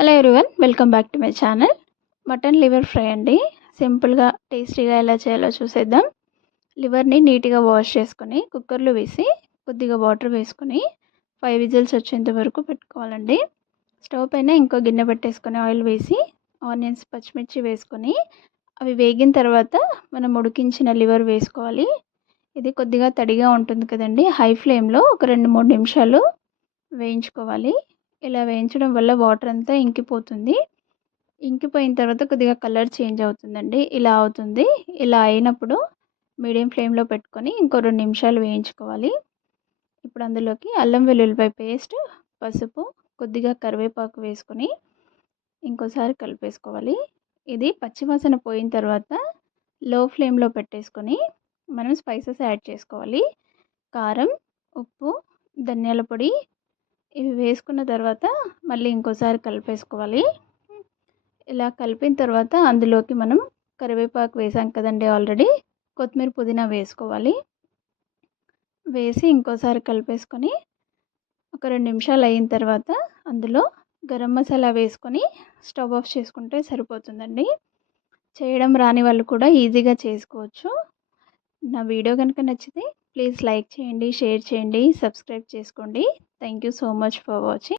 Hello everyone, welcome back to my channel. Mutton liver fry అండి. సింపుల్గా టేస్టీగా ఎలా చేయాలో చూసేద్దాం. లివర్ని నీట్గా వాష్ చేసుకొని కుక్కర్లో వేసి కొద్దిగా వాటర్ వేసుకొని 5 విజిల్స్ వచ్చేంత వరకు పెట్టుకోవాలండి. స్టవ్ పైన ఇంకో గిన్నె పెట్టేసుకొని ఆయిల్ వేసి ఆనియన్స్, పచ్చిమిర్చి వేసుకొని అవి వేగిన తర్వాత మనం ఉడికించిన లివర్ వేసుకోవాలి. ఇది కొద్దిగా తడిగా ఉంటుంది కదండి. హై ఫ్లేమ్లో ఒక 2-3 నిమిషాలు వేయించుకోవాలి. ఇలా వేయించడం వల్ల వాటర్ అంతా ఇంకిపోతుంది. ఇంకిపోయిన తర్వాత కొద్దిగా కలర్ చేంజ్ అవుతుందండి. ఇలా అవుతుంది. ఇలా అయినప్పుడు మీడియం ఫ్లేమ్లో పెట్టుకొని ఇంకో 2 నిమిషాలు వేయించుకోవాలి. ఇప్పుడు అందులోకి అల్లం వెల్లుల్లిపాయ పేస్ట్, పసుపు, కొద్దిగా కరివేపాకు వేసుకొని ఇంకోసారి కలిపేసుకోవాలి. ఇది పచ్చివాసన పోయిన తర్వాత లో ఫ్లేమ్లో పెట్టేసుకొని మనం స్పైసెస్ యాడ్ చేసుకోవాలి. కారం, ఉప్పు, ధనియాల పొడి ఇవి వేసుకున్న తర్వాత మళ్ళీ ఇంకోసారి కలిపేసుకోవాలి. ఇలా కలిపిన తర్వాత అందులోకి మనం కరివేపాకు వేసాం కదండి ఆల్రెడీ, కొత్తిమీర, పుదీనా వేసుకోవాలి. వేసి ఇంకోసారి కలిపేసుకొని ఒక 2 నిమిషాలు అయిన తర్వాత అందులో గరం మసాలా వేసుకొని స్టవ్ ఆఫ్ చేసుకుంటే సరిపోతుందండి. చేయడం రాని వాళ్ళు కూడా ఈజీగా చేసుకోవచ్చు. నా వీడియో కనుక నచ్చితే ప్లీజ్ లైక్ చేయండి, షేర్ చేయండి, సబ్స్క్రైబ్ చేసుకోండి. Thank you so much for watching.